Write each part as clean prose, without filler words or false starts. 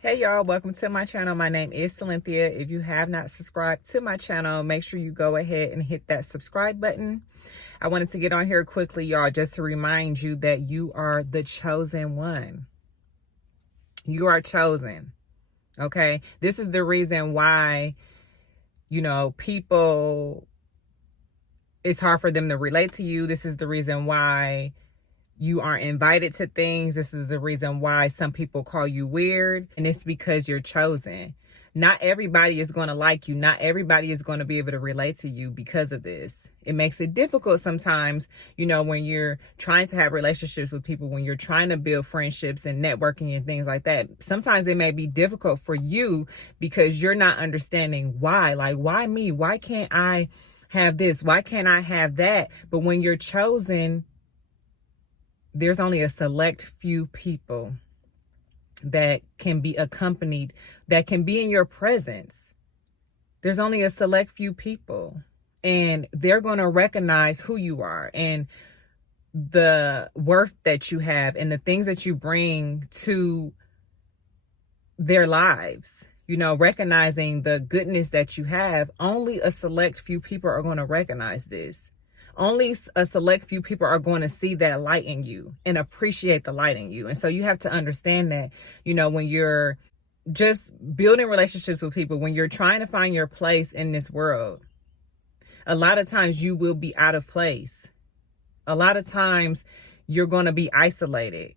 Hey y'all, welcome to my channel. My name is Cynthia. If you have not subscribed to my channel, make sure you go ahead and hit that subscribe button. I wanted to get on here quickly, y'all, just to remind you that you are the chosen one. You are chosen, okay? This is the reason why, people, it's hard for them to relate to you. This is the reason why you aren't invited to things. This is the reason why some people call you weird, and it's because you're chosen. Not everybody is going to like you. Not everybody is going to be able to relate to you because of this. It makes it difficult sometimes, when you're trying to have relationships with people, when you're trying to build friendships and networking and things like that. Sometimes it may be difficult for you because you're not understanding why. Like, why me? Why can't I have this? Why can't I have that? But when you're chosen, there's only a select few people that can be accompanied, that can be in your presence. There's only a select few people, and they're going to recognize who you are and the worth that you have and the things that you bring to their lives. Recognizing the goodness that you have. Only a select few people are going to recognize this. Only a select few people are going to see that light in you and appreciate the light in you. And so you have to understand that, when you're just building relationships with people, when you're trying to find your place in this world, a lot of times you will be out of place. A lot of times you're going to be isolated.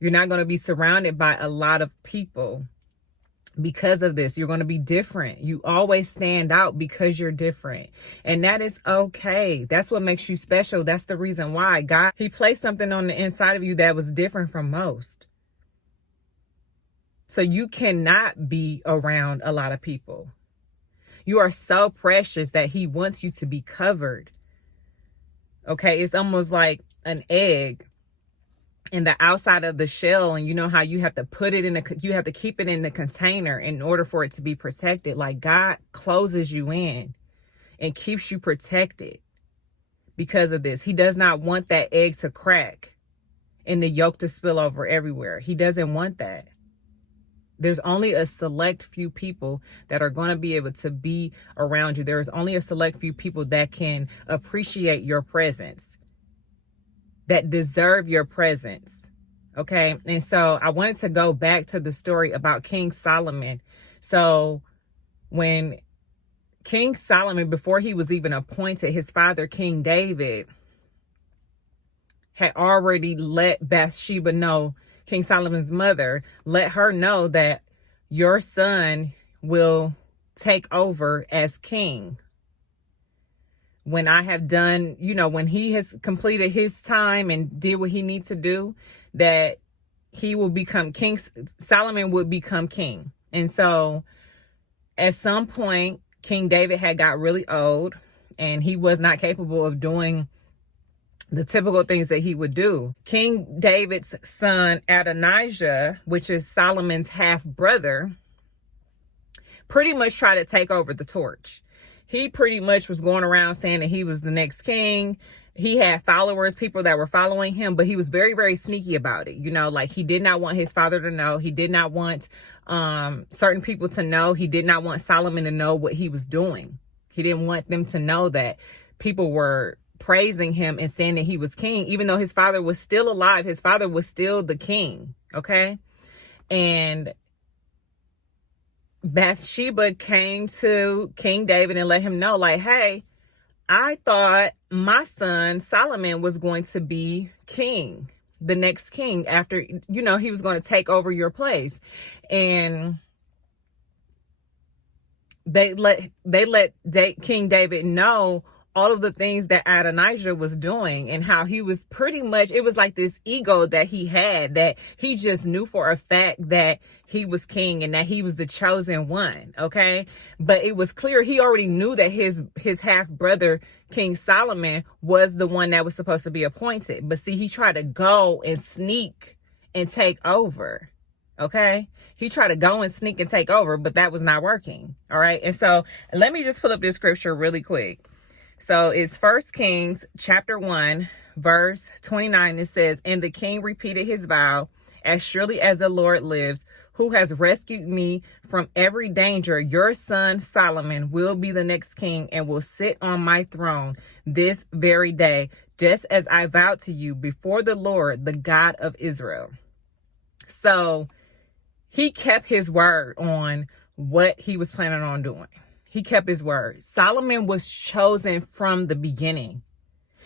You're not going to be surrounded by a lot of people. Because of this, you're going to be different. You always stand out because you're different. And that is okay. That's what makes you special. That's the reason why God, He placed something on the inside of you that was different from most. So you cannot be around a lot of people. You are so precious that He wants you to be covered. Okay, it's almost like an egg in the outside of the shell, and you know how you have to put it you have to keep it in the container in order for it to be protected. Like, God closes you in and keeps you protected because of this. He does not want that egg to crack and the yolk to spill over everywhere. He doesn't want that. There's only a select few people that are going to be able to be around you. There's only a select few people that can appreciate your presence, that deserve your presence. Okay. And so I wanted to go back to the story about King Solomon. So when King Solomon, before he was even appointed, his father, King David, had already let Bathsheba know, King Solomon's mother, let her know that your son will take over as king. When I have done, when he has completed his time and did what he needs to do, that he will become king. Solomon would become king. And so at some point, King David had got really old and he was not capable of doing the typical things that he would do. King David's son, Adonijah, which is Solomon's half brother, pretty much tried to take over the torch. He pretty much was going around saying that he was the next king. He had followers, people that were following him, but he was very, very sneaky about it. Like, he did not want his father to know. He did not want certain people to know. He did not want Solomon to know what he was doing. He didn't want them to know that people were praising him and saying that he was king, even though his father was still alive. His father was still the king. Okay. And Bathsheba came to King David and let him know, like, hey, I thought my son Solomon was going to be king, the next king after, he was going to take over your place. And they let King David know all of the things that Adonijah was doing and how he was pretty much, it was like this ego that he had, that he just knew for a fact that he was king and that he was the chosen one. Okay. But it was clear he already knew that his half brother, King Solomon, was the one that was supposed to be appointed. But see, he tried to go and sneak and take over. Okay. He tried to go and sneak and take over, but that was not working. All right. And so let me just pull up this scripture really quick. So it's 1 Kings chapter 1, verse 29. It says, and the king repeated his vow, as surely as the Lord lives, who has rescued me from every danger. Your son Solomon will be the next king and will sit on my throne this very day, just as I vowed to you before the Lord, the God of Israel. So he kept his word on what he was planning on doing. He kept his word. Solomon was chosen from the beginning.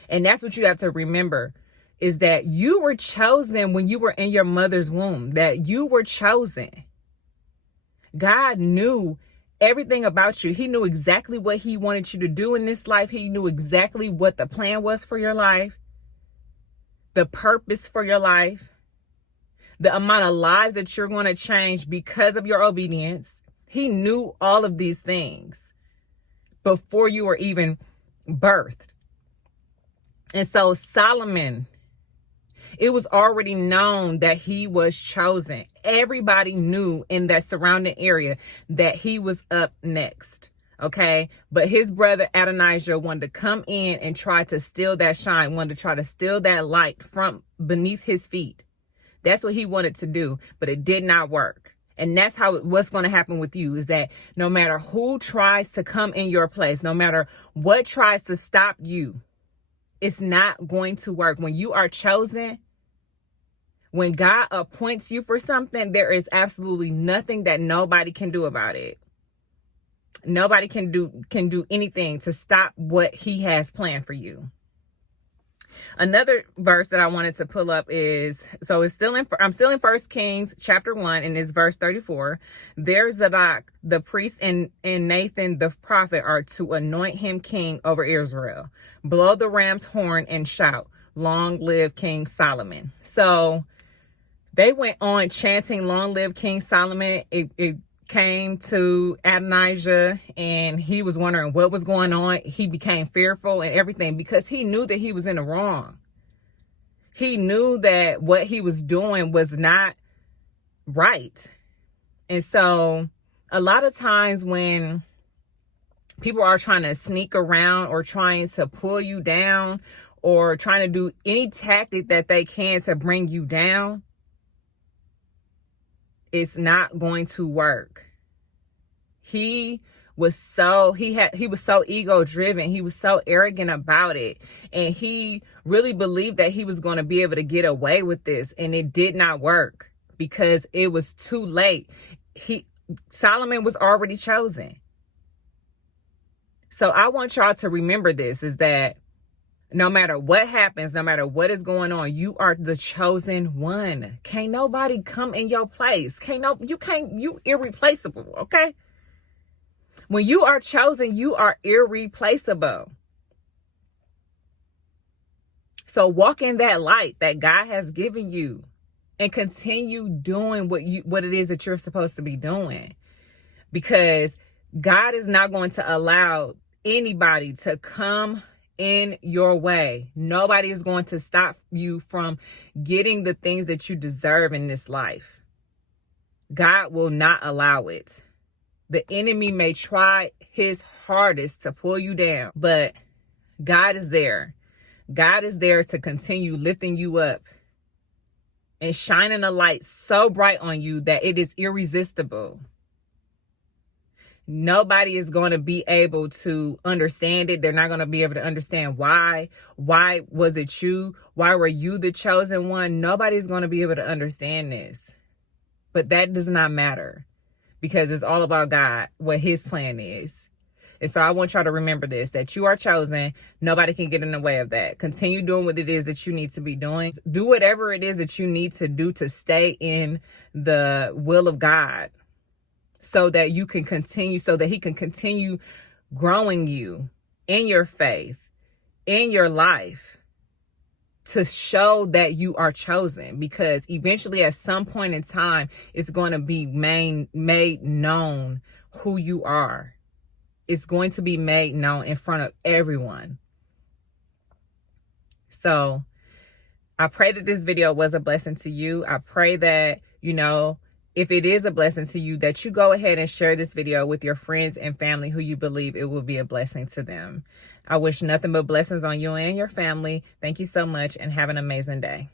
And that's what you have to remember, is that you were chosen when you were in your mother's womb, that you were chosen. God knew everything about you. He knew exactly what he wanted you to do in this life. He knew exactly what the plan was for your life, the purpose for your life, the amount of lives that you're going to change because of your obedience. He knew all of these things before you were even birthed. And so Solomon, it was already known that he was chosen. Everybody knew in that surrounding area that he was up next. Okay. But his brother Adonijah wanted to come in and try to steal that shine, wanted to try to steal that light from beneath his feet. That's what he wanted to do, but it did not work. And that's what's going to happen with you, is that no matter who tries to come in your place, no matter what tries to stop you, it's not going to work. When you are chosen, when God appoints you for something, there is absolutely nothing that nobody can do about it. Nobody can do anything to stop what he has planned for you. Another verse that I wanted to pull up is, so I'm still in 1 Kings chapter 1, and it's verse 34. There Zadok, the priest, and Nathan, the prophet, are to anoint him king over Israel. Blow the ram's horn and shout, long live King Solomon. So they went on chanting, long live King Solomon. It came to Adonijah, and he was wondering what was going on. He became fearful and everything because he knew that he was in the wrong. He knew that what he was doing was not right. And so a lot of times when people are trying to sneak around or trying to pull you down or trying to do any tactic that they can to bring you down, it's not going to work. He was so ego driven. He was so arrogant about it. And he really believed that he was going to be able to get away with this. And it did not work because it was too late. Solomon was already chosen. So I want y'all to remember this, is that no matter what happens, no matter what is going on, you are the chosen one. Can't nobody come in your place. You irreplaceable, okay? When you are chosen, you are irreplaceable. So walk in that light that God has given you and continue doing what it is that you're supposed to be doing. Because God is not going to allow anybody to come in your way. Nobody is going to stop you from getting the things that you deserve in this life. God will not allow it. The enemy may try his hardest to pull you down, but God is there. God is there to continue lifting you up and shining a light so bright on you that it is irresistible. Nobody is going to be able to understand it. They're not going to be able to understand why. Why was it you? Why were you the chosen one? Nobody's going to be able to understand this. But that does not matter because it's all about God, what his plan is. And so I want y'all to remember this, that you are chosen. Nobody can get in the way of that. Continue doing what it is that you need to be doing. Do whatever it is that you need to do to stay in the will of God, so that you can continue, so that he can continue growing you in your faith, in your life, to show that you are chosen. Because eventually at some point in time, it's going to be made known who you are. It's going to be made known in front of everyone. So I pray that this video was a blessing to you. I pray that, if it is a blessing to you, that you go ahead and share this video with your friends and family who you believe it will be a blessing to them. I wish nothing but blessings on you and your family. Thank you so much and have an amazing day.